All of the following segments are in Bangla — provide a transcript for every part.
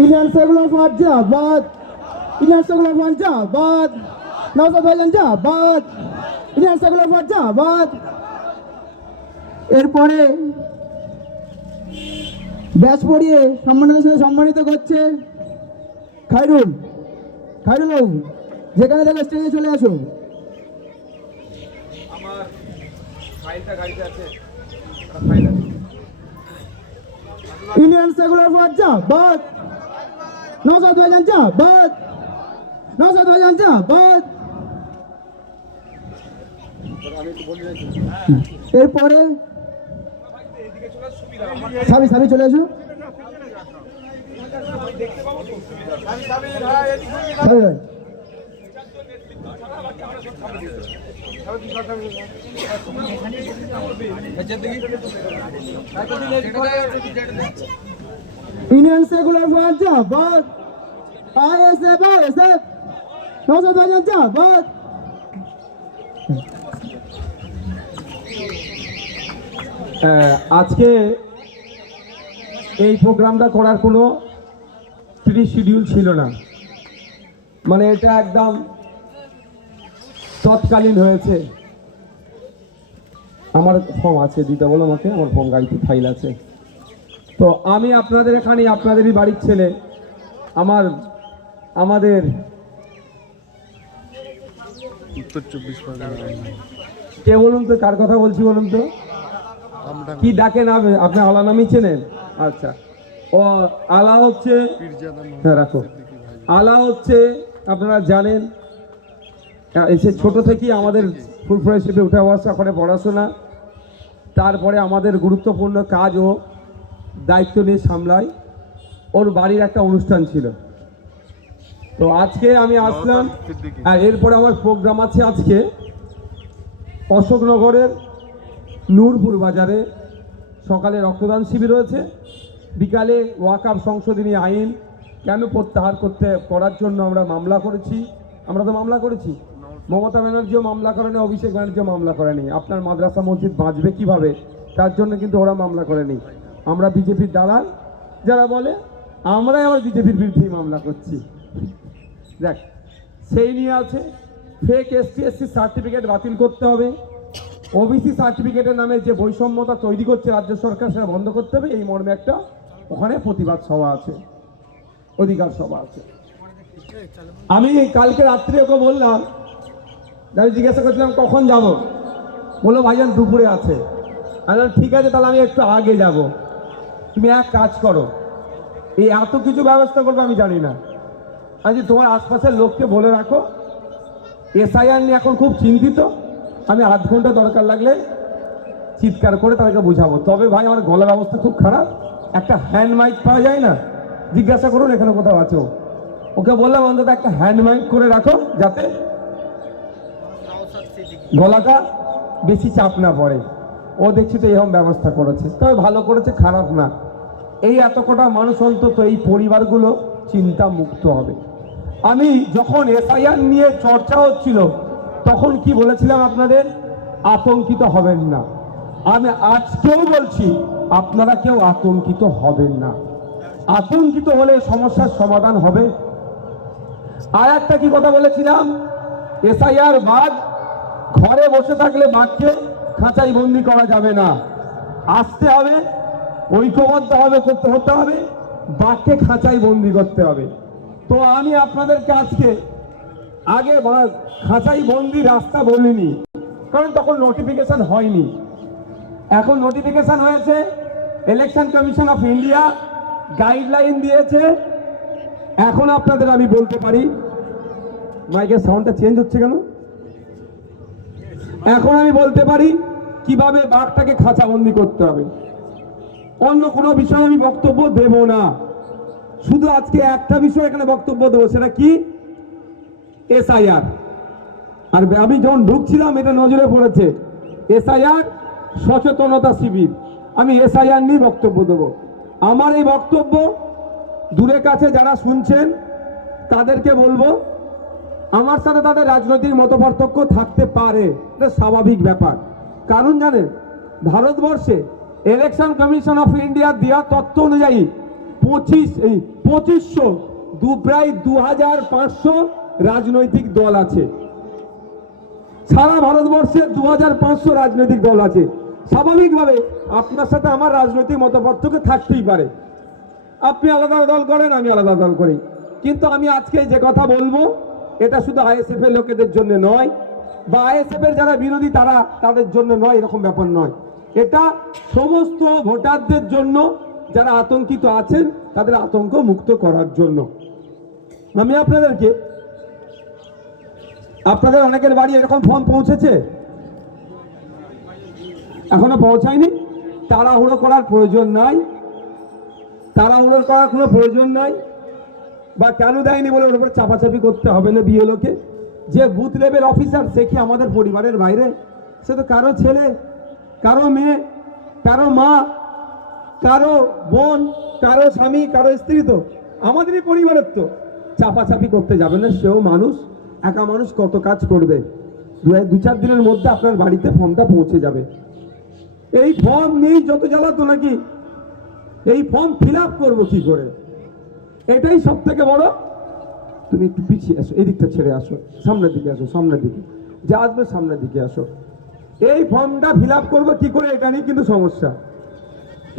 ইন্ডিয়ান সেকুলার ফ্রন্ট জিন্দাবাদ, ইন্ডিয়ান সেকুলার ফ্রন্ট জিন্দাবাদ, নওশাদ ভাইজান জিন্দাবাদ, ইন্ডিয়ান সেকুলার ফ্রন্ট জিন্দাবাদ। এরপরে ব্যাচ পড়িয়ে সম্মানিতের সাথে সম্মানিত করছে খায়রুল বাবু, যেখানে থেকে স্টেজে চলে আসো। আমার ফাইলটা গাড়িতে আছে, ইন্ডিয়ান সেকুলার ফ্রন্ট জিন্দাবাদ, নওশাদ ভাইজান জিন্দাবাদ, নওশাদ ভাইজান জিন্দাবাদ। এরপরে সাবি চলে আসো। ইন্ডিয়ান সেকুলার ফ্রন্ট জিন্দাবাদ, আইএসএফ নওশাদ ভাইজান জিন্দাবাদ। আজকে এই প্রোগ্রামটা করার কোনো প্রি শিডিউল ছিল না, মানে এটা একদম তৎকালীন হয়েছে। আমার ফর্ম আছে, দিতে বলো আমাকে, আমার ফর্ম গাড়িতে ফাইল আছে। তো আমি আপনাদের এখানে, আপনাদেরই বাড়ির ছেলে, আমাদের উত্তর 24 পরগনা কে বলুন তো, কার কথা বলছি বলুন তো, কি ডাকে না আপনার আলা নামই চেনেন? আচ্ছা, ও আলা হচ্ছে, হ্যাঁ রাখো, আলা হচ্ছে আপনারা জানেন এসে ছোট থেকেই আমাদের ফুলফুরা হিসেবে উঠে আসা করে পড়াশোনা, তারপরে আমাদের গুরুত্বপূর্ণ কাজ ও দায়িত্ব নিয়ে সামলায়। ওর বাড়ির একটা অনুষ্ঠান ছিল, তো আজকে আমি আসলাম। আর এরপরে আমার প্রোগ্রাম আছে আজকে অশোকনগরের নূরপুর বাজারে। সকালে রক্তদান শিবির রয়েছে, বিকালে ওয়াকফ সংশোধনী আইন কেন প্রত্যাহার করার জন্য আমরা মামলা করেছি। আমরা তো মামলা করেছি, মমতা ব্যানার্জিও মামলা করেনি, অভিষেক ব্যানার্জিও মামলা করেনি। আপনার মাদ্রাসা মসজিদ বাঁচবে কিভাবে, তার জন্য কিন্তু ওরা মামলা করেনি। আমরা বিজেপির দালাল যারা বলে, আমরাই আবার বিজেপির বিরুদ্ধেই মামলা করছি। দেখ, সেই নিয়ে আছে ফেক ST/SC সার্টিফিকেট বাতিল করতে হবে, ওবিসি সার্টিফিকেটের নামে যে বৈষম্যতা তৈরি করছে রাজ্য সরকার, সেটা বন্ধ করতে হবে। এই মর্মে একটা ওখানে প্রতিবাদ সভা আছে, অধিকার সভা আছে। আমি কালকে রাত্রে ওকে বললাম, আমি জিজ্ঞাসা করছিলাম কখন যাব, বললো ভাইজান দুপুরে আছে। আমি বললাম ঠিক আছে, তাহলে আমি একটু আগে যাব। তুমি এক কাজ করো, এই এত কিছু ব্যবস্থা করবে আমি জানি না, আজ তোমার আশপাশের লোককে বলে রাখো SIR নিয়ে এখন খুব চিন্তিত, আমি আধ ঘন্টা দরকার লাগলে চিৎকার করে তাদেরকে বুঝাবো। তবে ভাই আমার গলার অবস্থা খুব খারাপ, একটা হ্যান্ড মাইক পাওয়া যায় না? জিজ্ঞাসা করুন এখানে কোথাও আছে। ওকে বললাম অন্তত একটা হ্যান্ড মাইক করে রাখো, যাতে গলাটা বেশি চাপ না পড়ে। ও দেখছি তো এরকম ব্যবস্থা করেছে, তবে ভালো করেছে, খারাপ না। এই এত কটা মানুষ অন্তত এই পরিবারগুলো চিন্তা মুক্ত হবে। আমি যখন SIR নিয়ে চর্চা হচ্ছিল তখন কি বলেছিলাম আপনাদের, আতঙ্কিত হবেন না। আমি আজকেও বলছি আপনারা কেউ আতঙ্কিত হবেন না, আতঙ্কিত হলে সমস্যার সমাধান হবে। আর একটা কি কথা বলেছিলাম, SIR বাদ, ঘরে বসে থাকলে বাঘকে খাঁচাই বন্দি করা যাবে না, আসতে হবে, ঐক্যবদ্ধ হবে, হতে হবে, বাঘকে খাঁচাই বন্দি করতে হবে। তো আমি আপনাদেরকে আজকে আগে খাঁচাই বন্দি রাস্তা বলিনি, কারণ তখন নোটিফিকেশন হয়নি। এখন নোটিফিকেশন হয়েছে, election commission of India guideline দিয়েছে। এখন আপনাদের আমি বলতে পারি, মাইকের সাউন্ডটা চেঞ্জ হচ্ছে কেন? এখন আমি বলতে পারি কিভাবে বাঘটাকে খাঁচাবন্দি করতে হবে। অন্য কোনো বিষয়ে আমি বক্তব্য দেব না, শুধু আজকে একটা বিষয় এখানে বক্তব্য দেবো, সেটা কি, SIR। আর আমি যখন ঢুকছিলাম এটা নজরে পড়েছে, SIR সচেতনতা শিবির। আমি SIR নিয়ে বক্তব্য দেবো। আমার এই বক্তব্য দূরে কাছে যারা শুনছেন তাদেরকে বলবো, আমার সাথে তাদের রাজনৈতিক মতপার্থক্য থাকতে পারে, এটা স্বাভাবিক ব্যাপার। কারণ জানেন, ভারতবর্ষে ইলেকশন কমিশন অফ ইন্ডিয়া দেওয়া তথ্য অনুযায়ী 2500 প্রায় 2500 রাজনৈতিক দল আছে। সারা ভারতবর্ষে 2500 রাজনৈতিক দল আছে। স্বাভাবিকভাবে আপনার সাথে আমার রাজনৈতিক মতপার্থক্য থাকতেই পারে, আপনি আলাদা দল করেন, আমি আলাদা দল করি, কিন্তু আমি আজকে যে কথা বলবো এটা শুধু আইএসএফ এর লোকেদের জন্য নয়, বা আইএসএফ এর যারা বিরোধী তাদের জন্য নয়, এরকম ব্যাপার নয়। এটা সমস্ত ভোটারদের জন্য, যারা আতঙ্কিত আছেন তাদের আতঙ্ক মুক্ত করার জন্য। আমি আপনাদের অনেকের বাড়ি এরকম ফর্ম পৌঁছেছে, এখনো পৌঁছায়নি। তাড়াহুড়ো করার প্রয়োজন নাই, তাড়াহুড়ো করার কোনো প্রয়োজন নাই, বা কেন দেয়নি বলে ওর উপর চাপাচাপি করতে হবে না। বিএলওকে, যে বুথ লেভেল অফিসার, সে কি আমাদের পরিবারের বাইরে? সে তো কারো ছেলে, কারো মেয়ে, কারো মা, কারো বোন, কারো স্বামী, কারো স্ত্রী, তো আমাদেরই পরিবারের। তো চাপাচাপি করতে যাবে না, সেও মানুষ, একা মানুষ কত কাজ করবে। 2-4 দিনের মধ্যে আপনার বাড়িতে ফর্মটা পৌঁছে যাবে। এই ফর্ম নেই যত জ্বালাতো নাকি, এই ফর্ম ফিল আপ করবো কি করে, এটাই সব থেকে বড়। তুমি একটু পিছিয়ে আসো, এই দিকটা ছেড়ে আসো, সামনের দিকে আসো, সামনের দিকে যা আসবে সামনের দিকে আসো। এই ফর্মটা ফিল আপ করবো কি করে, এটা নিয়ে কিন্তু সমস্যা।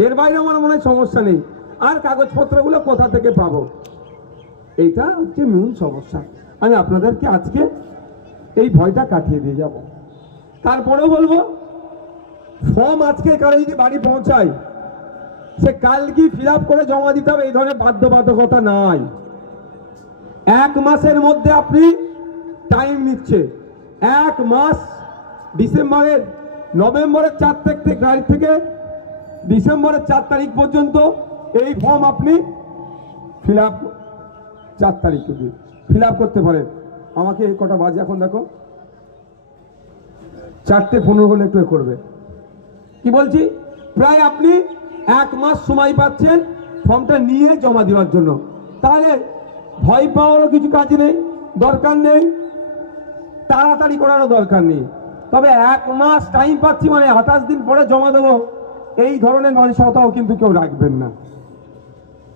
এর বাইরে আমার মনে হয় সমস্যা নেই। আর কাগজপত্রগুলো কোথা থেকে পাবো, এইটা হচ্ছে মূল সমস্যা। আমি আপনাদেরকে আজকে এই ভয়টা কাটিয়ে দিয়ে যাব। তারপরেও বলবো, ফর্ম আজকে কারো যদি বাড়ি পৌঁছায়, সে কালকে ফিল আপ করে জমা দিতে হবে, এই ধরনের বাধ্যবাধকতা নাই। 1 মাসের মধ্যে আপনি টাইম নিচ্ছে, 1 মাস, নভেম্বরের 4 তারিখ থেকে ডিসেম্বরের 4 তারিখ পর্যন্ত এই ফর্ম আপনি ফিল আপ 4 তারিখ অবধি ফিল আপ করতে পারেন। আমাকে এই কটা বাজে এখন দেখো, 4:15 হলে একটু করবে। কি বলছি, প্রায় আপনি 1 মাস সময় পাচ্ছেন ফর্মটা নিয়ে জমা দেওয়ার জন্য। তাহলে ভয় পাওয়ারও কিছু কাজ নেই, দরকার নেই, তাড়াতাড়ি করারও দরকার নেই। তবে 1 মাস টাইম পাচ্ছি মানে 28 দিন পরে জমা দেবো, এই ধরনের মানসিকতাও কিন্তু কেউ রাখবেন না,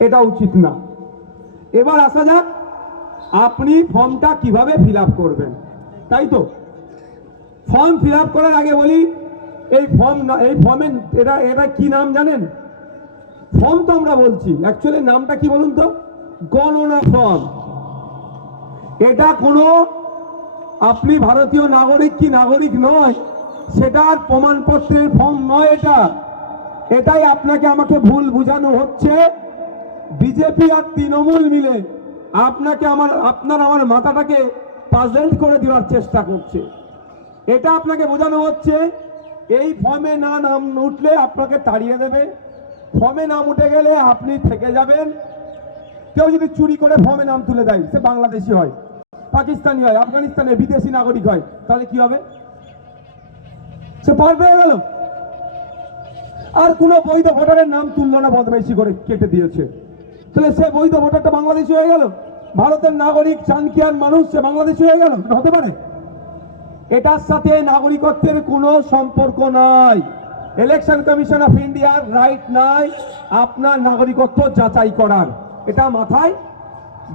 এটা উচিত না। এবার আসা যাক, আপনি ফর্মটা কিভাবে ফিল আপ করবেন, তাই তো। ফর্ম ফিল আপ করার আগে বলি, এই ফর্মের এটা কি নাম জানেন? ফর্ম তো আমরা বলছি, অ্যাকচুয়ালি নামটা কি বলুন তো? গণনা ফর্ম। এটা কোনো আপনি ভারতীয় নাগরিক কি নাগরিক নয় সেটার প্রমাণপত্রের ফর্ম নয় এটা। এটাই আপনাকে আমাকে ভুল বোঝানো হচ্ছে। বিজেপি আর তৃণমূল মিলে আপনার আমার মাথাটাকে পাজেল করে দেওয়ার চেষ্টা করছে। এটা আপনাকে বোঝানো হচ্ছে এই ফর্মে নাম উঠলে আপনাকে তাড়িয়ে দেবে, ফর্মে নাম উঠে গেলে আপনি থেকে যাবেন। কেউ যদি চুরি করে ফর্মে নাম তুলে দেয়, সে বাংলাদেশি হয়, পাকিস্তানি হয়, আফগানিস্তানে বিদেশি নাগরিক হয়, তাহলে কি হবে? সে পার পেয়ে গেল। আর কোন বৈধ ভোটারের নাম তুললো না, বদমাইশি করে কেটে দিয়েছে, তাহলে সে বৈধ ভোটারটা বাংলাদেশি হয়ে গেল। ভারতের নাগরিক চানকিয়ার মানুষ, সে বাংলাদেশি হয়ে গেল, হতে পারে? এটার সাথে নাগরিকত্বের কোনো সম্পর্ক নাই। ইলেকশন কমিশন অফ ইন্ডিয়ার রাইট নাই আপনার নাগরিকত্ব যাচাই করার, এটা মাথায়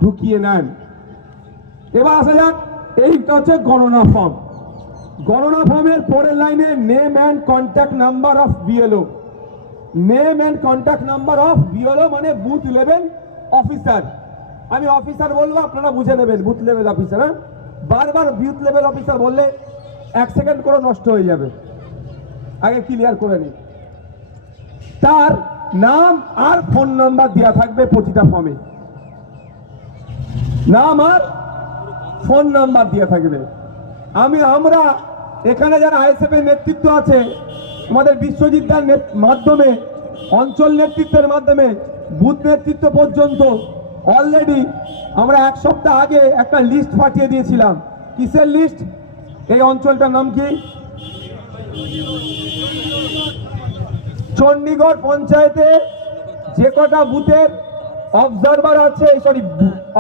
ঢুকিয়ে নেন। এবার আসা যাক, এইটা হচ্ছে গণনা ফর্ম। গণনা ফর্মের পরের লাইনে name and contact number of BLO. Name and contact number of BLO মানে বুথ লেভেল অফিসার। আমি অফিসার বলবো, আপনারা বুঝে নেবেন বুথ লেভেল অফিসার। হ্যাঁ, বারবার বুথ লেভেল অফিসার বললে 1 সেকেন্ড করে নষ্ট হয়ে যাবে, আগে ক্লিয়ার করে নিন। তার নাম আর ফোন নাম্বার দেওয়া থাকবে প্রতিটা ফর্মে, নাম আর ফোন নাম্বার দেওয়া থাকবে। আমরা এখানে যারা আইএসএফ এর নেতৃত্ব আছে, আমাদের বিশ্বজিৎদার মাধ্যমে, অঞ্চল নেতৃত্বের মাধ্যমে বুথ নেতৃত্ব পর্যন্ত অলরেডি আমরা 1 সপ্তাহ আগে একটা লিস্ট পাঠিয়ে দিয়েছিলাম। কিসের লিস্ট? এই অঞ্চলটার নাম কি? চণ্ডীগড় পঞ্চায়েতে যে কটা বুথের অবজারভার আছে,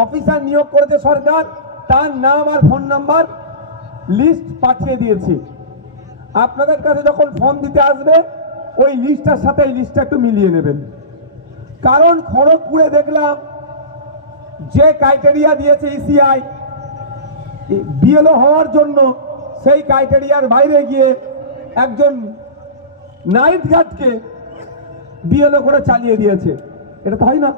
অফিসার নিয়োগ করেছে সরকার, তার নাম আর ফোন নাম্বার লিস্ট পাঠিয়ে দিয়েছি। আপনাদের কাছে যখন ফর্ম দিতে আসবে ওই লিস্টটার সাথে এই লিস্টটা একটু মিলিয়ে নেবেন। কারণ খড়গপুরে দেখলাম যে ক্রাইটেরিয়া দিয়েছে ইসিআই বিএলও হওয়ার জন্য, সেই ক্রাইটেরিয়ার বাইরে গিয়ে একজন নাইট গার্ডকে বিএলও করে চালিয়ে দিয়েছে। এটা তো হয় না।